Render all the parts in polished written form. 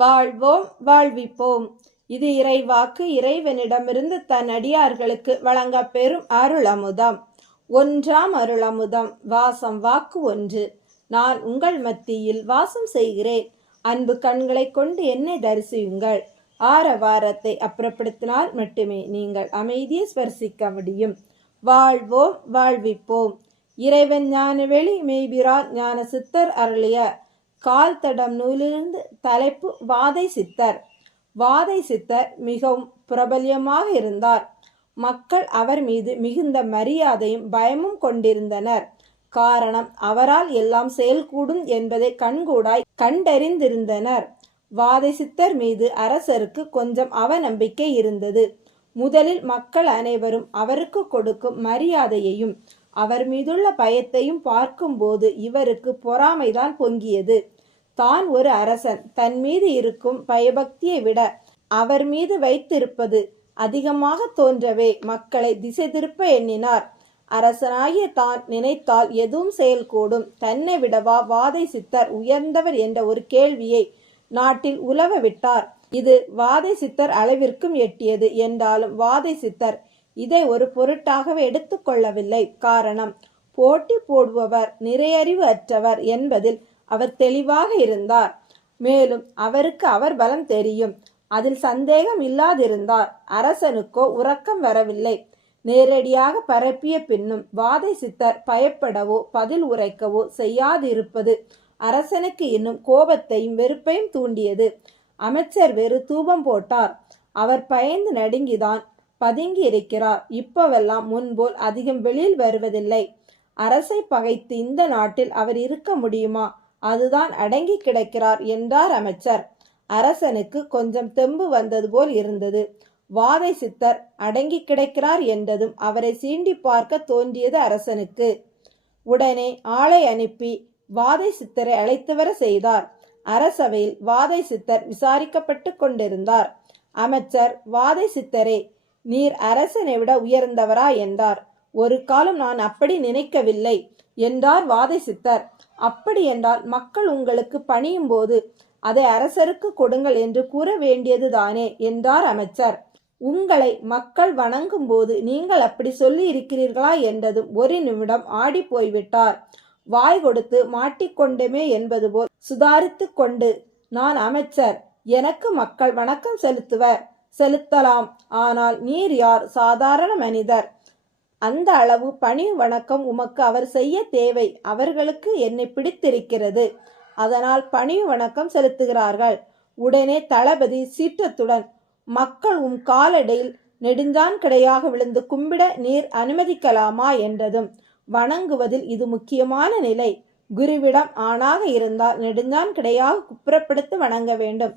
வாழ்வோம் வாழ்விப்போம். இது இறைவாக்கு. இறைவனிடமிருந்து தன் அடியார்களுக்கு வழங்க பெறும் அருளமுதம். 1ஆம் அருளமுதம். வாசம். வாக்கு 1. நான் உங்கள் மத்தியில் வாசம் செய்கிறேன். அன்பு கண்களை கொண்டு என்னை தரிசியுங்கள். ஆரவாரத்தை அப்புறப்படுத்தினால் மட்டுமே நீங்கள் அமைதியை ஸ்பர்சிக்க முடியும். வாழ்வோம் வாழ்விப்போம். இறைவன் ஞானவெளி மெய்பிரான் ஞான சித்தர் அருளிய கால் தடம் நூலிலிருந்து. தலைப்பு வாதை சித்தர். வாதை சித்தர் மிகவும் பிரபல்யமாக இருந்தார். மக்கள் அவர் மீது மிகுந்த மரியாதையும் பயமும் கொண்டிருந்தனர். காரணம், அவரால் எல்லாம் செயல்கூடும் என்பதை கண்கூடாய் கண்டறிந்திருந்தனர். வாதை சித்தர் மீது அரசருக்கு கொஞ்சம் அவநம்பிக்கை இருந்தது. முதலில் மக்கள் அனைவரும் அவருக்கு கொடுக்கும் மரியாதையையும் அவர் மீதுள்ள பயத்தையும் பார்க்கும்போது இவருக்கு பொறாமைதான் பொங்கியது. தான் ஒரு அரசன், தன் மீது இருக்கும் பயபக்தியை விட அவர் மீது வைத்திருப்பது அதிகமாக தோன்றவே மக்களை திசை திருப்ப எண்ணினார். அரசனாகிய தான் நினைத்தால் எதுவும் செயல்கூடும். தன்னை விடவா வாதை சித்தர் உயர்ந்தவர் என்ற ஒரு கேள்வியை நாட்டில் உலவ விட்டார். இது வாதை சித்தர் அளவிற்கும் எட்டியது. என்றாலும் வாதை சித்தர் இதை ஒரு பொருட்டாகவே எடுத்துக்கொள்ளவில்லை. காரணம், போட்டி போடுபவர் நிறையறிவு அற்றவர் என்பதில் அவர் தெளிவாக இருந்தார். மேலும் அவருக்கு அவர் பலம் தெரியும். அதில் சந்தேகம் இல்லாதிருந்தார். அரசனுக்கோ உறக்கம் வரவில்லை. நேரடியாக பரப்பிய பின்னும் வாதை சித்தர் பயப்படவோ பதில் உரைக்கவோ செய்யாதிருப்பது அரசனுக்கு இன்னும் கோபத்தையும் வெறுப்பையும் தூண்டியது. அமைச்சர் வேறு தூபம் போட்டார். அவர் பயந்து நடுங்கிதான் பதுங்கி இருக்கிறார். இப்பவெல்லாம் முன்போல் அதிகம் வெளியில் வருவதில்லை. அரசை பகைத்து இந்த நாட்டில் அவர் இருக்க முடியுமா? அதுதான் அடங்கி கிடக்கிறார் என்றார் அமைச்சர். அரசனுக்கு கொஞ்சம் தெம்பு வந்தது போல் இருந்தது. வாதை சித்தர் அடங்கி கிடக்கிறார் என்றதும் அவரை சீண்டி பார்க்க தோன்றியது அரசனுக்கு. உடனே ஆளை அனுப்பி வாதை சித்தரை அழைத்து வர செய்தார். அரசவையில் வாதை சித்தர் விசாரிக்கப்பட்டு கொண்டிருந்தார். அமைச்சர், வாதை சித்தரே, நீர் அரசனை விட உயர்ந்தவரா என்றார். ஒரு காலம் நான் அப்படி நினைக்கவில்லை என்றார் வாதை சித்தர். அப்படி என்றால் மக்கள் உங்களுக்கு பணியும் போது அதை அரசருக்கு கொடுங்கள் என்று கூற வேண்டியதுதானே என்றார் அமைச்சர். உங்களை மக்கள் வணங்கும் போது நீங்கள் அப்படி சொல்லி இருக்கிறீர்களா என்றதும் ஒரு நிமிடம் ஆடி போய்விட்டார். வாய் கொடுத்து மாட்டிக்கொண்டமே என்பது போல் சுதாரித்து கொண்டு, நான் அமைச்சர், எனக்கு மக்கள் வணக்கம் செலுத்தலாம். ஆனால் நீர் யார்? சாதாரண மனிதர். அந்த அளவு பணிவு வணக்கம் உமக்கு அவர் செய்ய தேவை. அவர்களுக்கு என்னை பிடித்திருக்கிறது, அதனால் பணிவு வணக்கம் செலுத்துகிறார்கள். உடனே தளபதி சீற்றத்துடன், மக்கள் உம் காலடியில் நெடுஞ்சான் கிடையாக விழுந்து கும்பிட நீர் அனுமதிக்கலாமா என்றதும், வணங்குவதில் இது முக்கியமான நிலை. குருவிடம் ஆணாக இருந்தால் நெடுஞ்சான் கிடையாக குப்புறப்படுத்தி வணங்க வேண்டும்.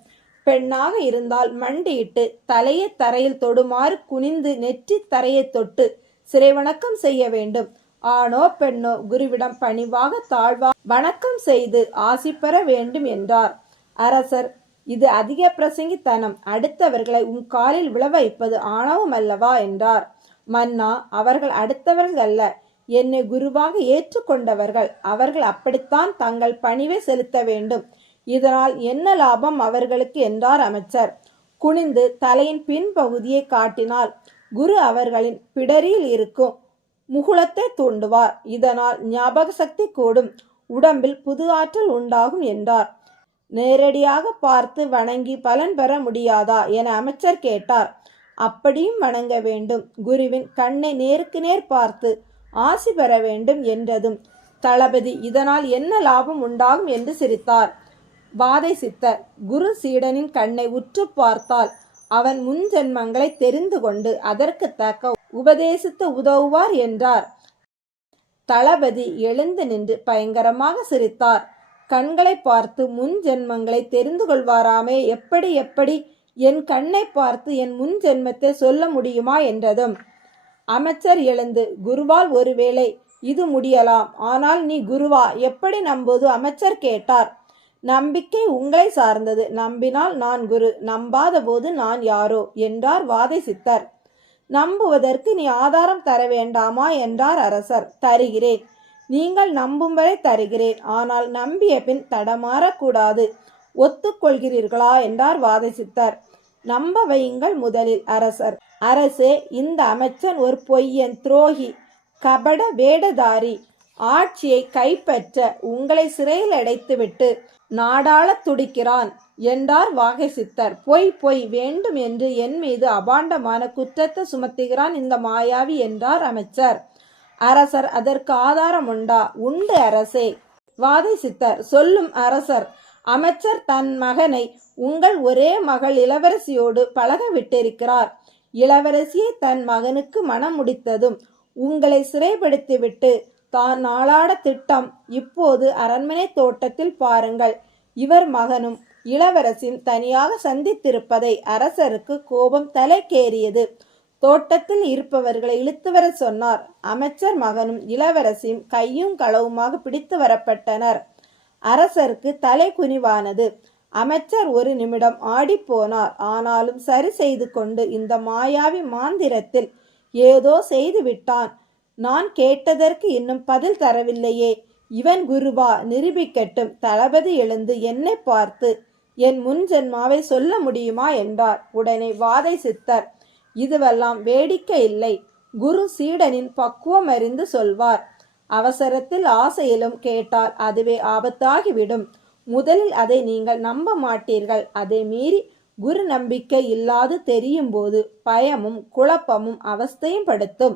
பெண்ணாக இருந்தால் மண்டியிட்டு தலையை தரையில் தொடுமாறு குனிந்து நெற்றி தரையை தொட்டு சிறை வணக்கம் செய்ய வேண்டும். ஆணோ பெண்ணோ குருவிடம் பணிவாக தாழ்வாக வணக்கம் செய்து ஆசி பெற வேண்டும் என்றார். அரசர், இது அதிக பிரசங்கித்தனம். அடுத்தவர்களை உன் காலில் விழ வைப்பது ஆணவம் அல்லவா என்றார். மன்னா, அவர்கள் அடுத்தவர்கள் அல்ல, என்னை குருவாக ஏற்றுக்கொண்டவர்கள். அவர்கள் அப்படித்தான் தங்கள் பணிவை செலுத்த வேண்டும். இதனால் என்ன லாபம் அவர்களுக்கு என்றார் அமைச்சர். குனிந்து தலையின் பின்பகுதியை காட்டினால் குரு அவர்களின் பிடரியில் இருக்கும் முகுளத்தை தூண்டுவார். இதனால் ஞாபக சக்தி கூடும், உடம்பில் புது ஆற்றல் உண்டாகும் என்றார். நேரடியாக பார்த்து வணங்கி பலன் பெற முடியாதா என அமைச்சர் கேட்டார். அப்படியும் வணங்க வேண்டும். குருவின் கண்ணை நேருக்கு நேர் பார்த்து ஆசி பெற வேண்டும் என்றதும் தளபதி, இதனால் என்ன லாபம் உண்டாகும் என்று சிரித்தார். வாதை சித்தர், குரு சீடனின் கண்ணை உற்று பார்த்தால் அவன் முன் ஜென்மங்களை தெரிந்து கொண்டு அதற்கு தக்க உபதேசித்து உதவுவார் என்றார். தளபதி எழுந்து நின்று பயங்கரமாக சிரித்தார். கண்களை பார்த்து முன் ஜென்மங்களை தெரிந்து கொள்வாராமே, எப்படி என் கண்ணை பார்த்து என் முன் ஜென்மத்தை சொல்ல முடியுமா என்றதும் அமைச்சர் எழுந்து, குருவால் ஒருவேளை இது முடியலாம், ஆனால் நீ குருவா எப்படி நம்புவது? அமைச்சர் கேட்டார். நம்பிக்கை உங்களை சார்ந்தது. நம்பினால் நான் குரு, நம்பாத போது நான் யாரோ என்றார் வாதை சித்தர். நம்புவதற்கு நீ ஆதாரம் தர வேண்டாமா என்றார் அரசர். தருகிறேன், நீங்கள் நம்பும் வரை தருகிறேன். ஆனால் நம்பிய பின் தடமாறக்கூடாது. ஒத்துக்கொள்கிறீர்களா என்றார் வாதசித்தர். நம்ப வையுங்கள் முதலில் அரசர். அரசே, இந்த அமைச்சன் ஒரு பொய்யன், துரோகி, கபட வேடதாரி. ஆட்சியை கைப்பற்ற உங்களை சிறையில் அடைத்துவிட்டு நாடாள துடிக்கிறான் என்றார் வாகைசித்தர். பொய் பொய், வேண்டும் என்று என் மீது அபாண்டமான குற்றத்தை சுமத்துகிறான் இந்த மாயாவி என்றார் அமைச்சர். அரசர், அதற்கு ஆதாரம் உண்டா? உண்டு அரசே. வாதைசித்தர், சொல்லும் அரசர். அமைச்சர் தன் மகனை உங்கள் ஒரே மகள் இளவரசியோடு பழக விட்டிருக்கிறார். இளவரசியை தன் மகனுக்கு மனம் முடித்ததும் உங்களை சிறைப்படுத்திவிட்டு தான் நாளாட திட்டம். இப்போது அரண்மனை தோட்டத்தில் பாருங்கள். இவர் மகனும் இளவரசியும் தனியாக சந்தித்திருப்பதை அரசருக்கு கோபம் தலைக்கேறியது. தோட்டத்தில் இருப்பவர்களை இழுத்து வர சொன்னார். அமைச்சர் மகனும் இளவரசியும் கையும் களவுமாக பிடித்து வரப்பட்டனர். அரசருக்கு தலை குனிவானது. அமைச்சர் ஒரு நிமிடம் ஆடிப்போனார். ஆனாலும் சரி செய்து கொண்டு, இந்த மாயாவி மாந்திரத்தில் ஏதோ செய்து விட்டான். நான் கேட்டதற்கு இன்னும் பதில் தரவில்லையே. இவன் குருவா? நிரூபிக்கட்டும். தளபதி எழுந்து என்னை பார்த்து என் முன் ஜென்மாவை சொல்ல முடியுமா என்றார். உடனே வாதைசித்தர், இதுவெல்லாம் வேடிக்கை இல்லை. குரு சீடனின் பக்குவம் அறிந்து சொல்வார். அவசரத்தில் ஆசையிலும் கேட்டால் அதுவே ஆபத்தாகிவிடும். முதலில் அதை நீங்கள் நம்ப மாட்டீர்கள். அதை மீறி குரு நம்பிக்கை இல்லாது தெரியும் போது பயமும் குழப்பமும் அவஸ்தையும் படுத்தும்.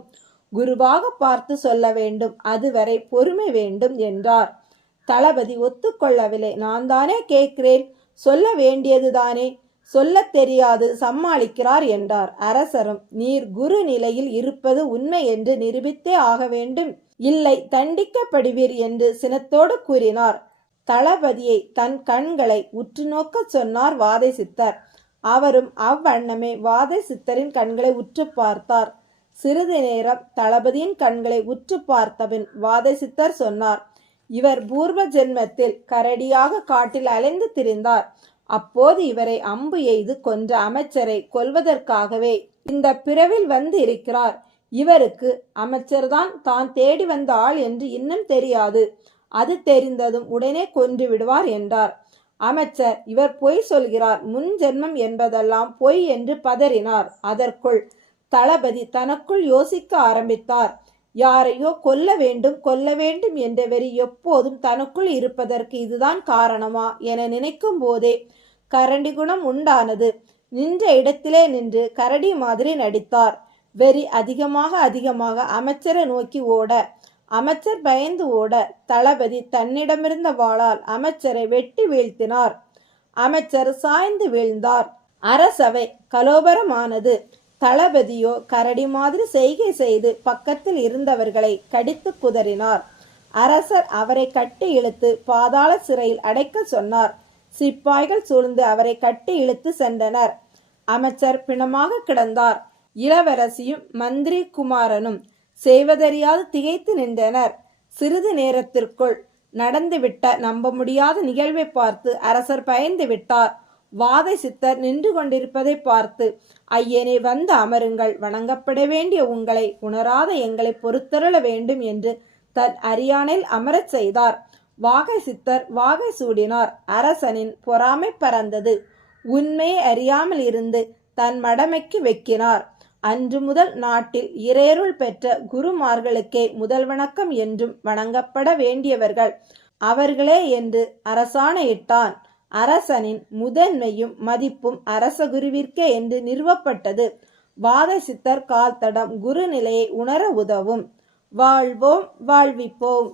குருவாக பார்த்து சொல்ல வேண்டும். அதுவரை பொறுமை வேண்டும் என்றார். தளபதி ஒத்துக்கொள்ளவில்லை. நான் தானே கேட்கிறேன், சொல்ல வேண்டியதுதானே. சொல்ல தெரியாது சமாளிக்கிறார் என்றார். அரசரும், நீர் குரு நிலையில் இருப்பது உண்மை என்று நிரூபித்தே ஆக வேண்டும், இல்லை தண்டிக்கப்படுவீர் என்று சினத்தோடு கூறினார். தளபதியை தன் கண்களை உற்று நோக்க சொன்னார் வாதைசித்தர். அவரும் அவ்வண்ணமே வாதைசித்தரின் கண்களை உற்று பார்த்தார். சிறிது நேரம் தளபதியின் கண்களை உற்று பார்த்தபின் வாதைசித்தர் சொன்னார், இவர் பூர்வ ஜென்மத்தில் கரடியாக காட்டில் அலைந்து திரிந்தார். அப்போது இவரை அம்பு எய்து கொன்ற அமைச்சரை கொல்வதற்காகவே இந்த பிறவில் வந்து இருக்கிறார். இவருக்கு அமைச்சர்தான் தான் தேடி வந்த ஆள் என்று இன்னும் தெரியாது. அது தெரிந்ததும் உடனே கொன்று விடுவார் என்றார். அமைச்சர், இவர் பொய் சொல்கிறார், முன் ஜென்மம் என்பதெல்லாம் பொய் என்று பதறினார். அதற்குள் தளபதி தனக்குள் யோசிக்க ஆரம்பித்தார். யாரையோ கொல்ல வேண்டும் என்ற வெறி எப்போதும் தனக்குள் இருப்பதற்கு இதுதான் காரணமா என நினைக்கும் போதே கரடி குணம் உண்டானது. நின்ற இடத்திலே நின்று கரடி மாதிரி நடித்தார். வெறி அதிகமாக அமைச்சரை நோக்கி ஓட, அமைச்சர் பயந்து ஓட, தளபதி தன்னிடமிருந்த வாளால் அமைச்சரை வெட்டி வீழ்த்தினார். அமைச்சர் சாய்ந்து வீழ்ந்தார். அரசவை கலோபரமானது. தளபதியோ கரடி மாதிரி செய்கை செய்து பக்கத்தில் இருந்தவர்களை கடித்து குதறினார். அரசர் அவரை கட்டி இழுத்து பாதாள சிறையில் அடைக்க சொன்னார். சிப்பாய்கள் சூழ்ந்து அவரை கட்டி இழுத்து சென்றனர். அமைச்சர் பிணமாக கிடந்தார். இளவரசியும் மந்திரி குமாரனும் செய்வதறியாது திகைத்து நின்றனர். சிறிது நேரத்திற்குள் நடந்துவிட்ட நம்ப முடியாத நிகழ்வை பார்த்து அரசர் பயந்து விட்டார். வாதைசித்தர் நின்று கொண்டிருப்பதை பார்த்து, ஐயனே, வந்து அமருங்கள். வணங்கப்பட வேண்டிய உங்களை உணராத எங்களை பொறுத்தருள வேண்டும் என்று தன் அரியானையில் அமரச் செய்தார். வாகைசித்தர் வாகை சூடினார். அரசனின் பொறாமை பறந்தது. உண்மையை அறியாமல் இருந்து தன் மடமைக்கு வெக்கினார். அன்று முதல் நாட்டில் இறையருள் பெற்ற குருமார்களுக்கே முதல் வணக்கம் என்றும் வணங்கப்பட வேண்டியவர்கள் அவர்களே என்று அரசாணையிட்டான். அரசனின் முதன்மையும் மதிப்பும் அரச குருவிற்கே என்று நிறுவப்பட்டது. வாதைசித்தர் கால் தடம் குரு நிலையை உணர உதவும். வாழ்வோம், வாழ்விப்போம்.